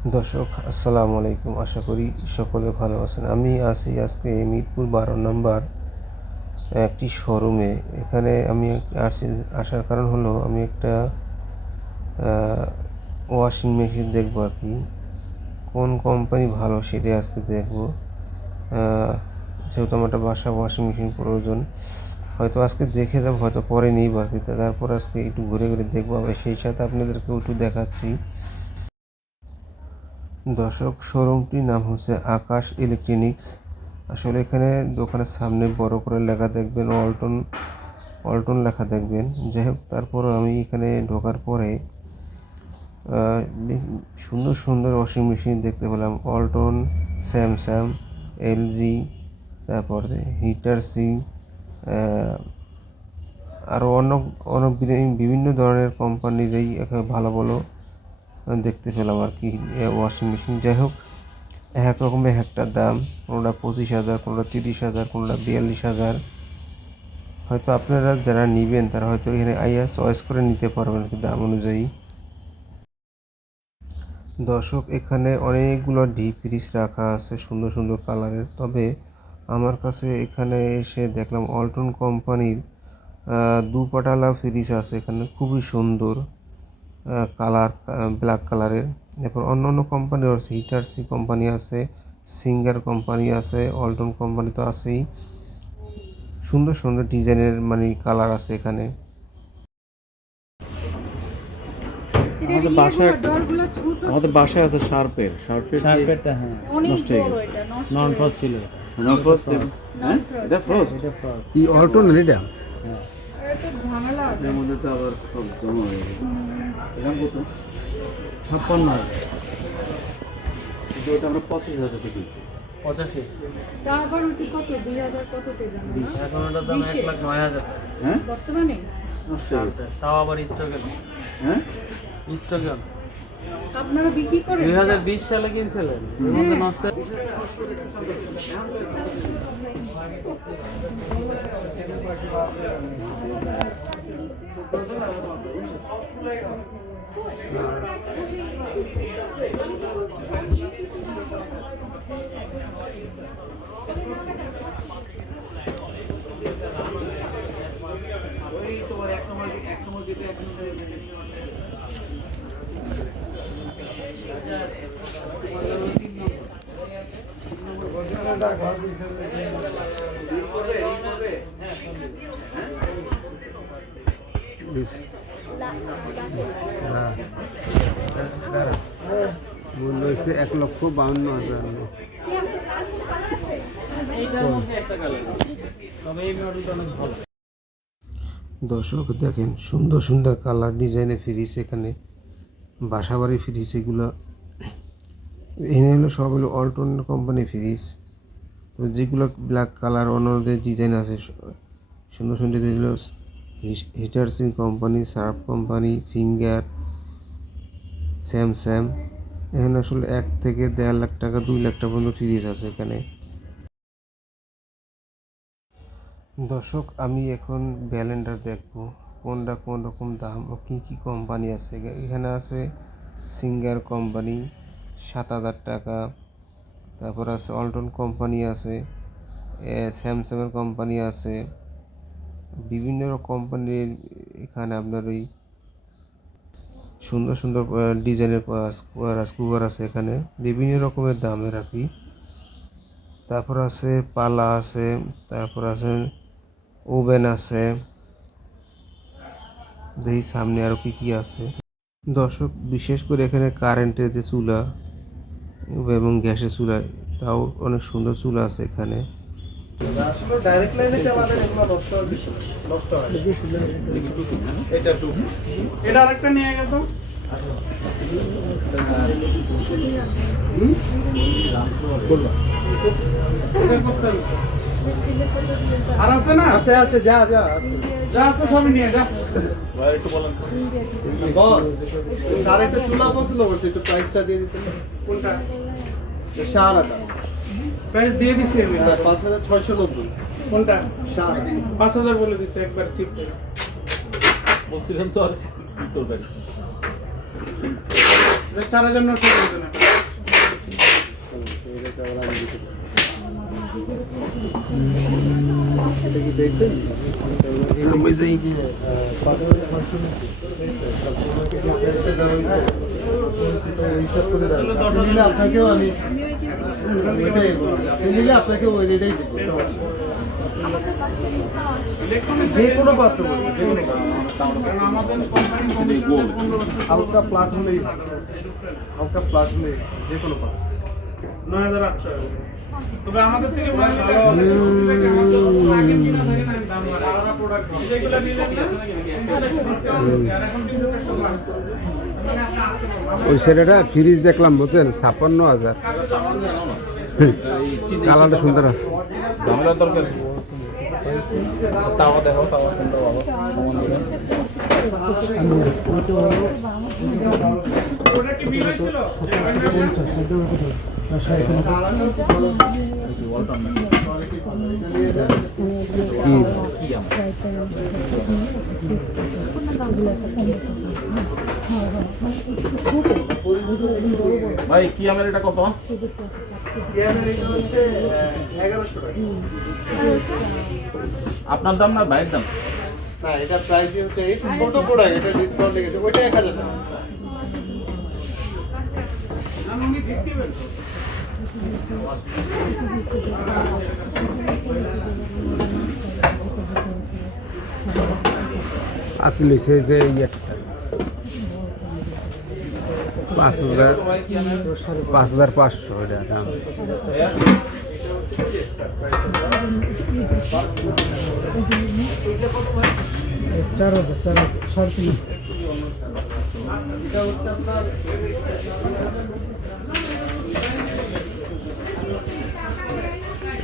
দর্শক আসসালামু আলাইকুম, আশা করি সকলে ভালো আছেন। আমি আছি আজকে মিরপুর 12 নম্বর একটি শোরুমে। এখানে আমি আসার কারণ হলো আমি একটা ওয়াশিং মেশিন দেখবো আর কি, কোন কোম্পানি ভালো সেটাই আজকে দেখবো। যেহেতু আমার একটা বাসা ওয়াশিং মেশিন প্রয়োজন, হয়তো আজকে দেখে যাবো, হয়তো পরে নিই আর কি। তারপর আজকে একটু ঘুরে ঘুরে দেখবো, আবার সেই সাথে আপনাদেরকেও একটু দেখাচ্ছি। দর্শক, শোরুমটির নাম হচ্ছে আকাশ ইলেকট্রনিক্স। আসলে এখানে দোকানের সামনে বড় করে লেখা দেখবেন, অল্টন লেখা দেখবেন। যাই হোক, তারপরও আমি এখানে ঢোকার পরে সুন্দর সুন্দর ওয়াশিং মেশিন দেখতে পেলাম। অল্টন, স্যামসাং, এলজি, তারপরে হিটারসি, আরও অনেক বিভিন্ন ধরনের কোম্পানির এই ভালো ভালো দেখতে পেলাম আর কি ওয়াশিং মেশিন। যাই হোক, এক রকমের একটা দাম, কোনোটা 25,000, কোনোটা 30,000, কোনোটা 42,000। হয়তো আপনারা যারা নেবেন তারা হয়তো এখানে আইয়া চয়েস করে নিতে পারবেন কি দাম অনুযায়ী। দর্শক, এখানে অনেকগুলো ডিপ ফ্রিজ রাখা আছে সুন্দর সুন্দর কালারের। তবে আমার কাছে এখানে এসে দেখলাম অল্টন কোম্পানির দুপাটালা ফ্রিজ আছে এখানে, খুবই সুন্দর কালার, ব্ল্যাক কালারের। এরপর অন্য অন্য কোম্পানির আছে, হিটারসি কোম্পানি আছে, সিঙ্গার কোম্পানি আছে, অল্টন কোম্পানি তো আছেই। সুন্দর সুন্দর ডিজাইনের কালার আছে এখানে। আমাদের বাসায় আছে শার্পের শার্পেরটা, হ্যাঁ নষ্ট হয়ে গেছে। নন ফ্রস্ট ছিল। নন ফ্রস্ট, হ্যাঁ এটা ফ্রস্ট। কি অল্টন এটা? হ্যাঁ, এর মধ্যে তো আবার সব জমা হয়ে গেছে। এরকম কত? 56,000। কিন্তু ওটা আমরা 25,000 টাকা দিয়েছি। 85। তারপর হচ্ছে কত 2000 কত পেয়ে যান না? এখন ওটার দাম 1,09,000। হ্যাঁ, বর্তমানে নষ্ট হয়ে গেছে। তাও আবার স্টকে হ্যাঁ, স্টকে আপনারা বিক্রি করেন? 2020 সালে কিনছিলেন, এর মধ্যে নষ্ট মূল্য হচ্ছে 1,52,000। এইটার মধ্যে একটা কালার, তবে এই মডেলটা অনেক ভালো। দর্শক দেখেন, সুন্দর সুন্দর কালার ডিজাইনের ফ্রিজ এখানে, বাসাবাড়ি ফ্রিজ এগুলো। এখানে হলো সব হলো অল্টন কোম্পানি ফ্রিজ। তো যেগুলো ব্ল্যাক কালার অন্যদের ডিজাইন আছে সুন্দর সুন্দর, হলো হিটারসিং company, Surf company, Singer, Samsung. এখানে আসলে 1 থেকে 1.5 লাখ টাকা, 2 লাখ টাকা পর্যন্ত ফ্রিজ আছে এখানে। দর্শক, আমি এখন ব্যালেন্ডার দেখব কোনটা কোন রকম দাম ও কী কী কোম্পানি আছে। এখানে আছে সিঙ্গার কোম্পানি 7,000 টাকা, তারপর আছে অল্টন কোম্পানি আছে, স্যামসাংয়ের কোম্পানি আছে, বিভিন্ন কোম্পানির। এখানে আপনার ওই সুন্দর সুন্দর ডিজাইনের রাইস কুকার আছে এখানে, বিভিন্ন রকমের দামের আর কি। তারপর আছে পালা আছে, তারপর আছে ওভেন আছে। দেখি সামনে আরও কী কী আছে। দর্শক, বিশেষ করে এখানে কারেন্টের যে চুলা এবং গ্যাসের চুলা, তাও অনেক সুন্দর চুলা আছে এখানে। ডাইরেক্ট লাইনে চালাবেন, এগুলো নষ্ট হয়। এটা টু, এটা আরেকটা নিয়ে গেল। আর আছে না? আছে আছে, যা যা আছে, যা আছে সবই নিয়ে যা। একটু বলেন বস, স্যার একটা চুলা পছন্দ করছে, একটু প্রাইসটা দিয়ে দিতে। কোনটা? শাহারাটা প্রাইস দিয়ে দিছি আমি 5,690। কোনটা? 5,000 বলে দিছি একবার চিপ করে। বলছিলেন তো আর কি তোর গাড়ি 4,990 টাকা। এটা আবার আমি দিতে পারি। এটা কি দেখছেন? আপনাকেও আমি আপনাকেও ওই রেটাই দিব, যে কোনো পাত্র বলবো, যে কোনো হালকা প্লাট হলেই ভালো। হালকা প্লাট হলেই যে কোনো পাত্র 9,800 তবে আমাদের থেকে আগে কিনা থাকে না দাম বাড়ে যেগুলো নিলেন না আর এখন কিন্তু ওই সেটা ফ্রিজ দেখলাম বুঝছেন 56,000 কালারটা সুন্দর আছে। ঝামেলার দরকার নেই। তাও দেখো, তাও কোনটা বাবা সমান দেবেন। ওটা কি বিল হয়েছিল ভাই কি আমার এটা কত? আপনার দাম না ভাইয়ের দাম? না, এটা প্রাইস হচ্ছে এই ছোট প্রোডাক্ট, এটা ডিসকাউন্ট লেগেছে, ওইটা 1,000 টাকা। আমি দেখতে পেলাম আকি লইছে যে ইয়েটা 5,500 এটা দাম।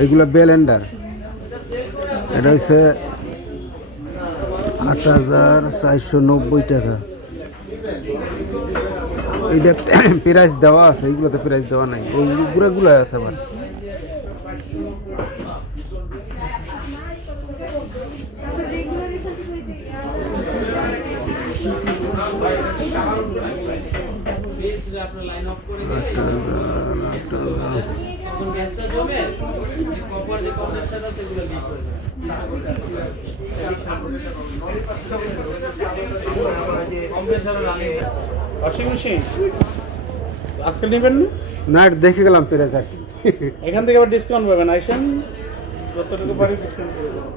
এগুলা বেলেন্ডার, এটা হচ্ছে 8,490 টাকা। এইটা প্রাইস দেওয়া আছে, এইগুলোতে প্রাইস দেওয়া নাই, ওইগুলো আছে আবার। ওয়াশিং মেশিন আজকে নেবেন না? না, এটা দেখে গেলাম প্রাইস আর কি। এখান থেকে আবার ডিসকাউন্ট পাবেন, আইসেন যতটুকু পারি ডিসকাউন্ট করে দেবো।